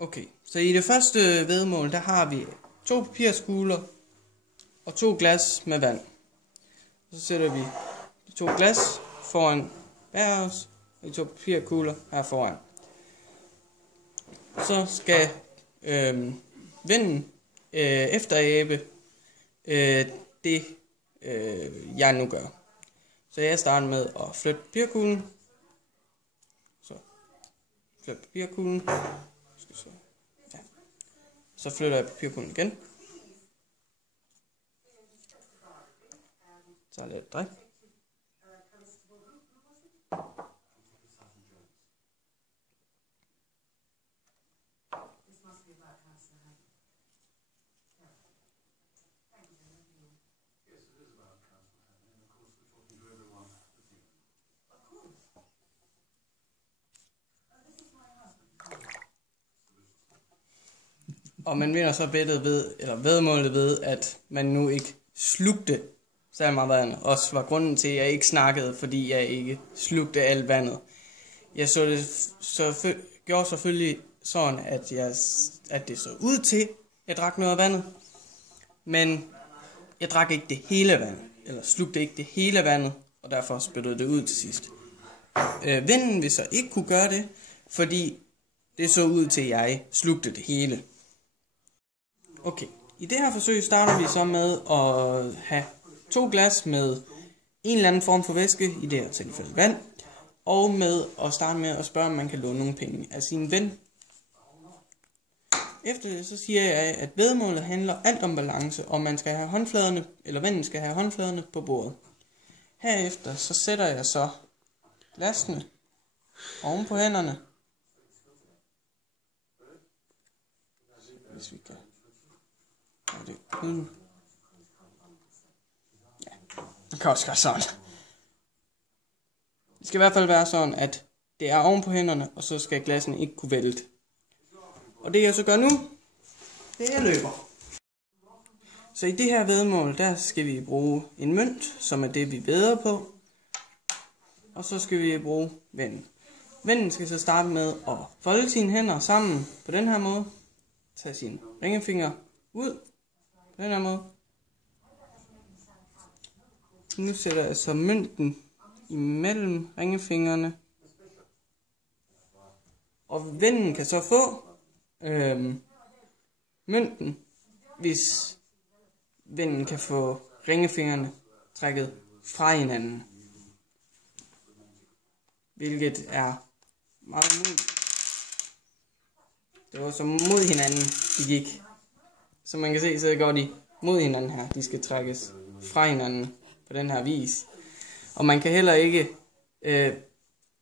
Okay, så i det første væddemål, der har vi 2 papirskugler og 2 glas med vand. Så sætter vi de 2 glas foran hver os, og de 2 papirkugler her foran. Så skal vinden efterabe det, jeg nu gør. Så jeg starter med at flytte papirkuglen. Så flytter papirkuglen. Så flytter jeg papirkuglen igen. Så lidt et drik. Og man vinder så væddemålet ved, at man nu ikke slugte særlig meget vand. Også var grunden til, at jeg ikke snakkede, fordi jeg ikke slugte alt vandet. Jeg gjorde selvfølgelig sådan, at det så ud til, at jeg drak noget af vandet. Men jeg drak ikke det hele vand, eller slugte ikke det hele vandet, og derfor spyttede det ud til sidst. Vinden vil så ikke kunne gøre det, fordi det så ud til, at jeg slugte det hele. Okay, i det her forsøg starter vi så med at have 2 glas med en eller anden form for væske, i det her tilfælde vand, og med at starte med at spørge, om man kan låne nogle penge af sin ven. Efter det så siger jeg, at væddemålet handler alt om balance, og man skal have håndfladerne, eller vennen skal have håndfladerne på bordet. Herefter så sætter jeg så glasene oven på hænderne. Hvis vi kan. Det uden. Ja, det kan også gøre sådan. Det skal i hvert fald være sådan, at det er oven på hænderne, og så skal glassene ikke kunne vælte. Og det jeg så gør nu, det er, jeg løber. Så i det her væddemål, der skal vi bruge en mønt, som er det vi vædder på. Og så skal vi bruge vinden. Vinden skal så starte med at folde sine hænder sammen på den her måde. Tage sine ringefinger ud på den her måde. Nu sætter jeg så mønten imellem ringefingrene. Og vinden kan så få mønten, hvis vinden kan få ringefingrene trækket fra hinanden. Hvilket er meget muligt. Det var så mod hinanden, de gik. Som man kan se, så går de mod hinanden her. De skal trækkes fra hinanden på den her vis. Og man kan heller ikke,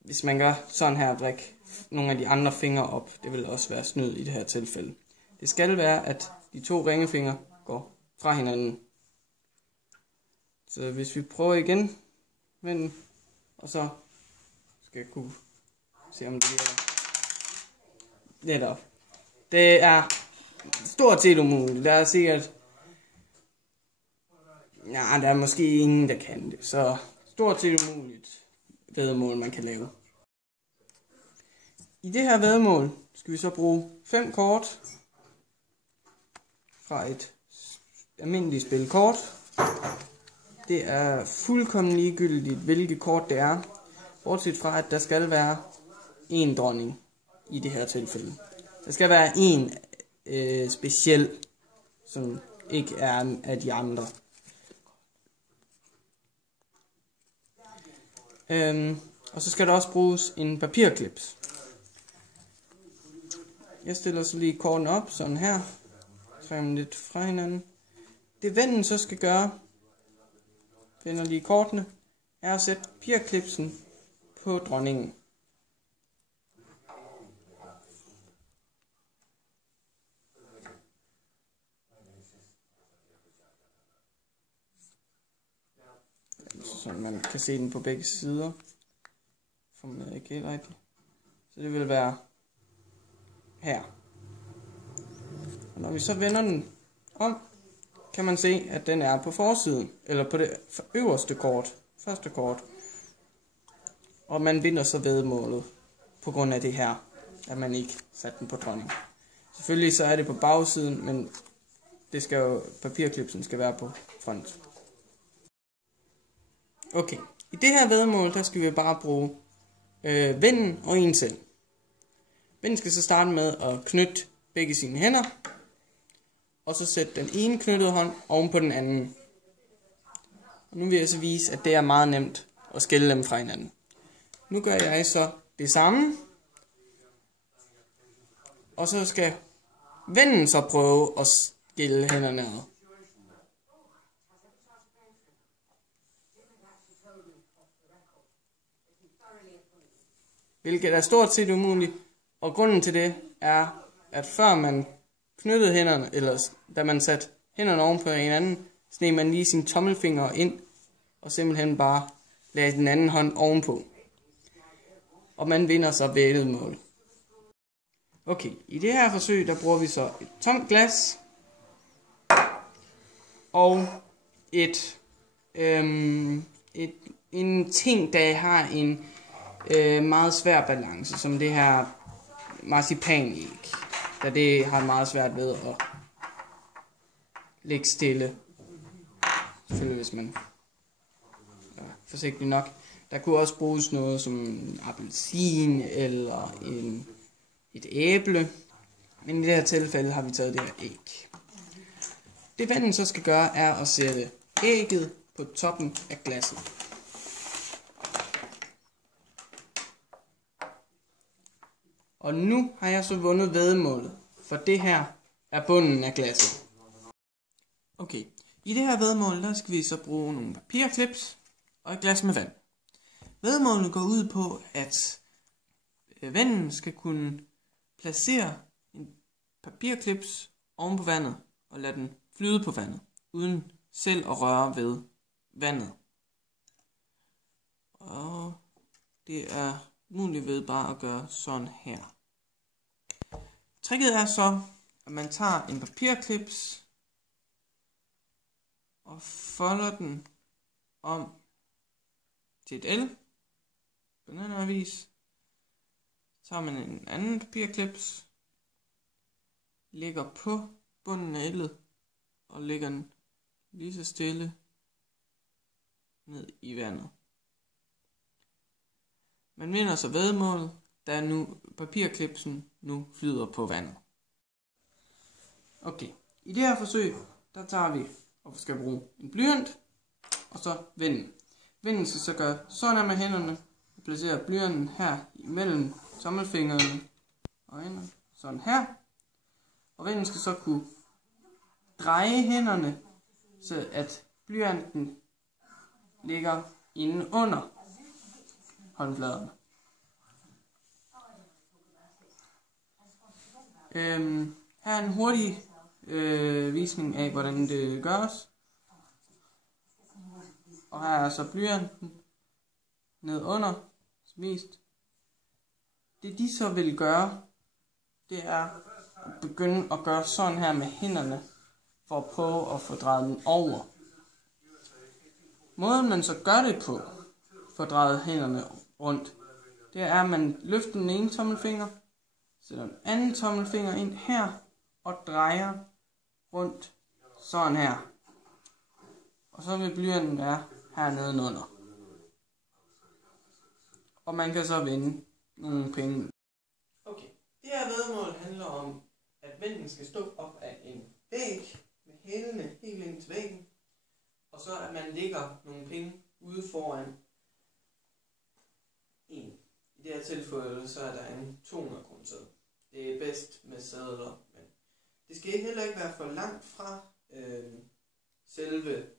hvis man gør sådan her, drikke nogle af de andre fingre op. Det vil også være snyd i det her tilfælde. Det skal være, at de 2 ringefingre går fra hinanden. Så hvis vi prøver igen, og så skal jeg kunne se, om det virker. Netop. Det er stort set umuligt. Der er sikkert, der er måske ingen, der kan det. Så stort set umuligt væddemål, man kan lave. I det her væddemål skal vi så bruge 5 kort fra et almindeligt spil kort. Det er fuldkommen ligegyldigt, hvilket kort det er. Bortset fra, at der skal være en dronning i det her tilfælde. Der skal være en speciel, som ikke er af de andre. Og så skal der også bruges en papirklips. Jeg stiller så lige kortene op, sådan her. Trækker dem lidt fra hinanden. Det vennen så skal gøre, finder lige kortene, er at sætte papirklipsen på dronningen. Så man kan se den på begge sider. Formulerer ikke helt rigtigt. Så det vil være her. Og når vi så vender den om, kan man se, at den er på forsiden, eller på det øverste kort, første kort. Og man vinder så væddemålet på grund af det her, at man ikke satte den på dronning. Selvfølgelig så er det på bagsiden, men det skal jo, papirklipsen skal være på front. Okay, i det her væddemål, der skal vi bare bruge vennen og en selv. Vennen skal så starte med at knytte begge sine hænder, og så sætte den ene knyttede hånd oven på den anden. Og nu vil jeg så vise, at det er meget nemt at skille dem fra hinanden. Nu gør jeg så det samme, og så skal vennen så prøve at skille hænderne ad. Hvilket er stort set umuligt, og grunden til det er, at før man knyttede hænderne, eller da man satte hænderne oven på hinanden, sneg man lige sine tommelfingre ind, og simpelthen bare lagde den anden hånd ovenpå. Og man vinder så væddemål. Okay, i det her forsøg, der bruger vi så et tomt glas, og en ting, der har en meget svær balance, som det her marcipanæg, da det har meget svært ved at ligge stille. Selvfølgelig hvis man er forsigtig nok. Der kunne også bruges noget som en appelsin eller et æble, men i det her tilfælde har vi taget det her æg. Det vennen så skal gøre er at sætte ægget på toppen af glasset. Og nu har jeg så vundet væddemålet, for det her er bunden af glasset. Okay, i det her væddemål, der skal vi så bruge nogle papirklips og et glas med vand. Væddemålet går ud på, at vennen skal kunne placere en papirklips oven på vandet og lade den flyde på vandet, uden selv at røre ved vandet. Og det er muligt ved bare at gøre sådan her. Tricket er så, at man tager en papirklips og folder den om til et L. På den anden vis tager man en anden papirklips, lægger på bunden af L'et og lægger den lige så stille ned i vandet. Man vinder så væddemålet, da nu papirklipsen nu flyder på vandet. Okay, i det her forsøg, der tager vi og skal bruge en blyant, og så vennen. Vennen skal så gøre sådan her med hænderne, og placere blyanten her imellem tommelfingrene og hænderne, sådan her. Og vennen skal så kunne dreje hænderne, så at blyanten ligger inde under håndfladerne. Her er en hurtig visning af, hvordan det gøres. Og her er så blyanten ned under, som vist. Det de så vil gøre, det er at begynde at gøre sådan her med hænderne, for at prøve at få drejet den over. Måden man så gør det på, for at dreje hænderne rundt, det er, at man løfter den ene tommelfinger, sætter den anden tommelfinger ind her, og drejer rundt sådan her. Og så vil blyanten være hernede under. Og man kan så vinde nogle penge. Okay, det her væddemål handler om, at vennen skal stå op af en væg med hælene helt ind til væggen. Og så at man lægger nogle penge ude foran en. I det her tilfælde så er der en 200 kroner seddel. Det er bedst med sedler, men det skal heller ikke være for langt fra selve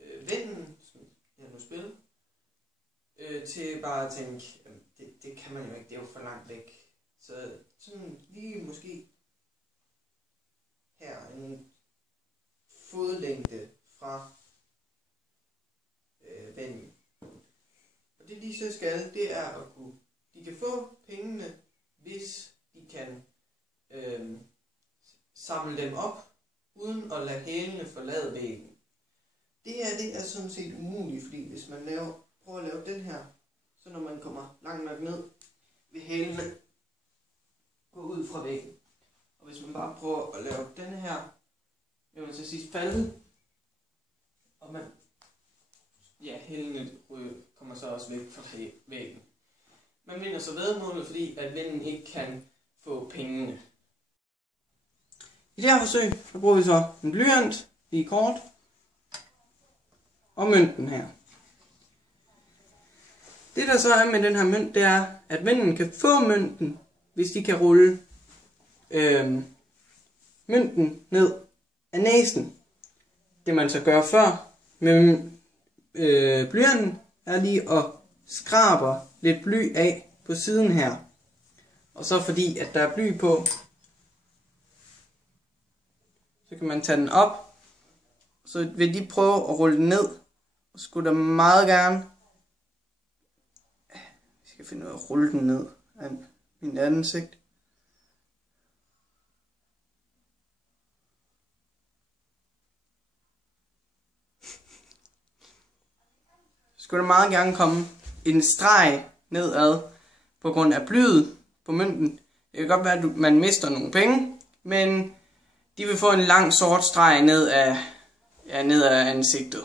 vennen, som jeg nu spiller, til bare at tænke, det kan man jo ikke, det er jo for langt væk. Så sådan lige måske her en fodlængde fra vennen. Og det de så skal, det er at de kan få pengene, hvis de kan samle dem op, uden at lade hælene forlade væggen. Det her, det er sådan set umuligt, fordi hvis man prøver at lave den her, så når man kommer langt nok ned, vil hælene gå ud fra væggen. Og Og hvis man bare prøver at lave denne her, vil man til sidst falde. Og man, ja, hældende kommer så også væk fra væggen. Man vinder så væddemålet, fordi at vinden ikke kan få pengene. I det her forsøg, så bruger vi så en blyant i kort og mønten her. Det der så er med den her mønt, det er, at vinden kan få mønten, hvis de kan rulle mønten ned af næsen. Det man så gør før med blyanten, er lige at skraber lidt bly af på siden her. Og så fordi at der er bly på, så kan man tage den op. Så vil de prøve at rulle den ned. Og skulle der meget gerne, vi skal finde ud af at rulle den ned af min ansigt. Skulle der meget gerne komme en streg nedad på grund af blyet på mønten. Det kan godt være, at man mister nogle penge, men de vil få en lang sort streg ned af ansigtet.